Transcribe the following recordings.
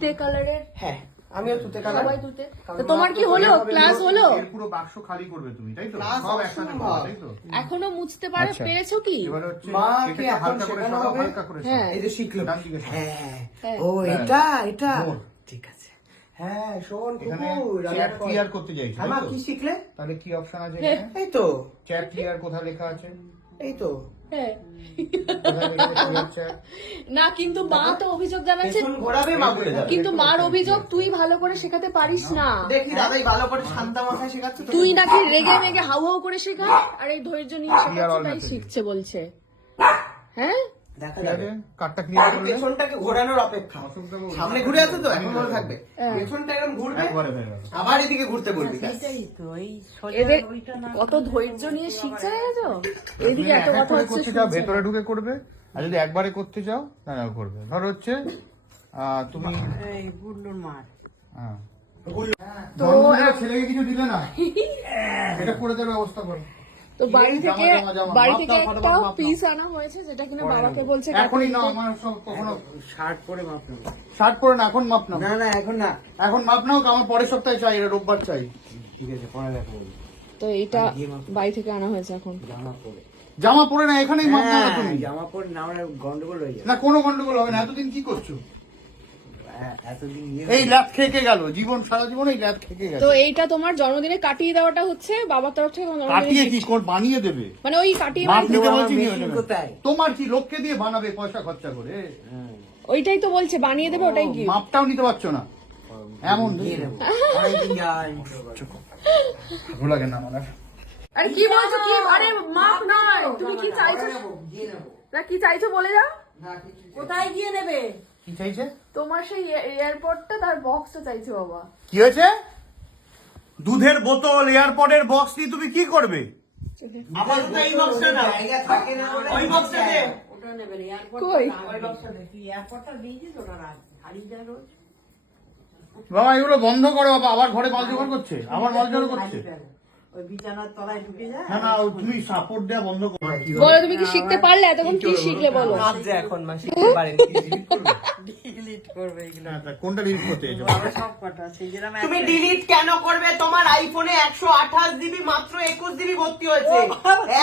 তুতে কালারের। হ্যাঁ আমিও তুতে কালার। সবাই তুতে। তো তোমার কি হলো, ক্লাস হলো? এর পুরো বাক্স খালি করবে তুমি, তাই তো? সব একসাথে করবে, তাই তো? এখনো মুছতে পেরেছো কি? এবারে হচ্ছে মা এটাকে কি এখন হালকা করে শেখানো সরাও, হবে? হালকা করে হ্যাঁ। সরাও। এই যে শিখলো। নাম জিজ্ঞেস করো। হ্যাঁ ও এটা মোর। ঠিক আছে। হ্যাঁ শোন এখানে কুকুর চ্যাট ক্লিয়ার করতে চাইছো, তাই আমার তো? কি শিখলে? তাহলে কি অপশন আছে এখানে? এই তো চ্যাট ক্লিয়ার কোথায় লেখা আছে? এই তো হ্যাঁ। কোথায় লেখা আছে clear chat? না কিন্তু মা তো অভিযোগ জানাচ্ছে, পেছন ঘোরাবে মা বলে যাবে। কিন্তু মার অভিযোগ তুই ভালো করে শেখাতে পারিস না। দেখি দাদাই ভালো করে শান্তা মাথায় শেখাচ্ছে তো। তুই নাকি রেগে মেগে হাউ হাউ করে শেখাস, আর এই ধৈর্য নিয়ে Clear শেখাচ্ছে all তাই message. শিখছে বলছে। হ্যাঁ দেখা ঠিক যাবে। আছে? কার্ডটা ক্লিয়ার আগে করলে পেছনটাকে ঘোরানোর অপেক্ষা। অসুবিধা হবে না। সামনে ঘুরে আছে তো এখন মনে থাকবে। হ্যাঁ। পেছনটা এরকম ঘুরবে একবারে হয়ে গেল। আবার এদিকে ঘুরতে বলবি। এদের কত ধৈর্য নিয়ে শিখছে জানো? এদিকে এত এক এক কথা করে হচ্ছে করতে চাও শুনছে ভেতরে না। ঢুকে করবে, আর যদি একবারে করতে চাও তাহলে করবে। ধরো হচ্ছে তুমি হ্যাঁ। তো জন্মদিনে ছেলেকে কিছু দিলে না, এটা করে দেওয়ার ব্যবস্থা করো। তো বাড়ি থেকে জামা, বাড়ি মাপ থেকে দাও, একটা ফাটাফাট মাপ পিস আনা হয়েছে যেটা কিনা পরে বাবাকে নেবো। বলছে এখনই কাটতে না, দিতে। আমার সব কখনো শার্ট পরে মাপ নেবো। শার্ট পরে না, এখন মাপ নাও। না না এখন না। এখন মাপ নাও, আমার পরের সপ্তাহে চাই, এটা রোববার চাই। ঠিক আছে পরে দেখা বলবো। তো এটা বাড়ি থেকে আনা হয়েছে এখন। জামা পরে। জামা পরে না, এখানেই মাপ নাও না তুমি। জামা পরে না হলে গন্ডগোল হয়ে যাবে। না কোনো গন্ডগোল হবে না। এতদিন কি করছো? এতদিন এই ল্যাব খেকে গেল জীবন, সারা জীবন এই ল্যাব খেকে গেল। তো এইটা তোমার জন্মদিনে কাটিয়ে দেওয়াটা হচ্ছে বাবার তরফ থেকে তোমার জন্মদিনে কাটিয়ে gift। কি কোন বানিয়ে দেবে? মানে ওই কাটিয়ে মাপ মানে- নিতে বলছি নিয়ে মেশিন নেবে। কোথায়? তোমার কি লোককে দিয়ে বানাবে পয়সা খরচা করে? ওইটাই তো বলছে বানিয়ে দেবে, ওটাই কি? মাপটাও নিতে পারছো না, এমন নিয়ে নেবো। অনেকদিন যাই। ভালো লাগে না আমার। আরে কি বলছো কি? আরে মাপ নয়, তুমি কি চাইছো? দিয়ে নেবো। না কি চাইছো বলে যাও। না কিছু চাই। কোথায় গিয়ে নেবে? কি চাইছে? তোমার সেই এয়ারপোর্টটা, তার বক্সটা চাইছো বাবা। কি হয়েছে? দুধের বোতল, এয়ারপোর্টের বক্স নিয়ে তুমি কি করবে? আপাতত এই বক্সটা না। জায়গা থাকে না বলে ওই বক্সটা দে। কই? ওই বক্সটা দে। বাবা এগুলো বন্ধ করো বাবা, আবার ঘরে মাল জোগাড় করছে, আবার মাল জোগাড় করছে। ওই বিছানার তলায় ঢুকে যায়। না না, তুমি সাপোর্ট দেওয়া বন্ধ করো। বলো তুমি কি শিখতে পারলে? এতক্ষণ কি শিখলে বলো? কাঁদছে এখন মা শিখতে পারেনি। ডিলিট করবে এগুলো। হ্যাঁ, তা কোনটা ডিলিট করতে চাইছো? আরো সব কটা সেই যেরকম তুমি ডিলিট কেন করবে? তোমার আইফোনে 128 জিবি মাত্র 21 জিবি ভর্তি হয়েছে।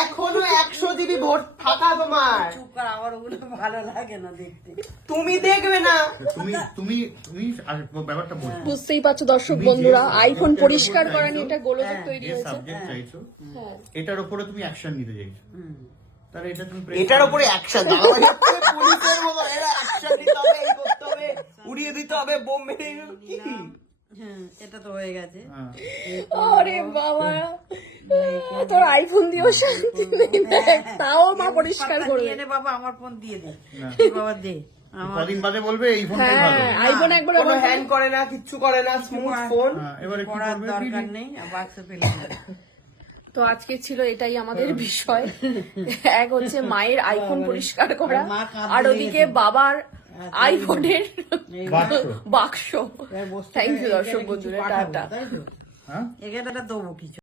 এখনো 100 জিবি ফাঁকা তোমার। চুপ কর, আমার ওগুলো ভালো লাগে না দেখতে। তুমি দেখবে না। তুমি তুমি তুমি আর ব্যাপারটা বলছো, বুঝতেই পারছো দর্শক বন্ধুরা, আইফোন পরিষ্কার করা নিয়ে এটা গোলযোগ তৈরি যে হয়েছে। সাবজেক্ট চাইছো হ্যাঁ। এটার উপরে তুমি অ্যাকশন নিতে চাইছো, তাহলে এটা তুমি press এটার করো। উপরে অ্যাকশন পুলিশের মতো এরা অ্যাকশন নিতে হবে, এই করতে হবে, উড়িয়ে দিতে হবে, বোম মেরে কি হ্যাঁ, এটা তো হয়ে গেছে। হ্যাঁ। আরে বাবা, তোর আইফোন দিয়েও শান্তি নেই, দেখ, তাও মা পরিষ্কার ফোনটা করবে। দিয়ে নে বাবা, আমার ফোন দিয়ে দে। না। বাবা দে। আমার কদিন বাদে বলবে এই ফোনটাই ভালো। হ্যাঁ, আইফোন একবার কোনো আমার হ্যাং করে না, কিচ্ছু করে না, স্মুথ ফোন। হ্যাঁ, এবারে কি পড়ার করবে? দরকার delete। নেই, বাক্সে ফেলে দে। তো আজকে ছিল এটাই আমাদের বিষয়। এক হচ্ছে মায়ের আইফোন পরিষ্কার করা, মা কাঁদতে আর ওদিকে বাবার আইফোনের বাক্স। বাক্স। এবার বসতে থ্যাংক ইউ এখানে দর্শক কিছু বন্ধুরা, পাঠাবো, টাটা। তাই তো? হ্যাঁ এখানে একটা দেবো কিছু।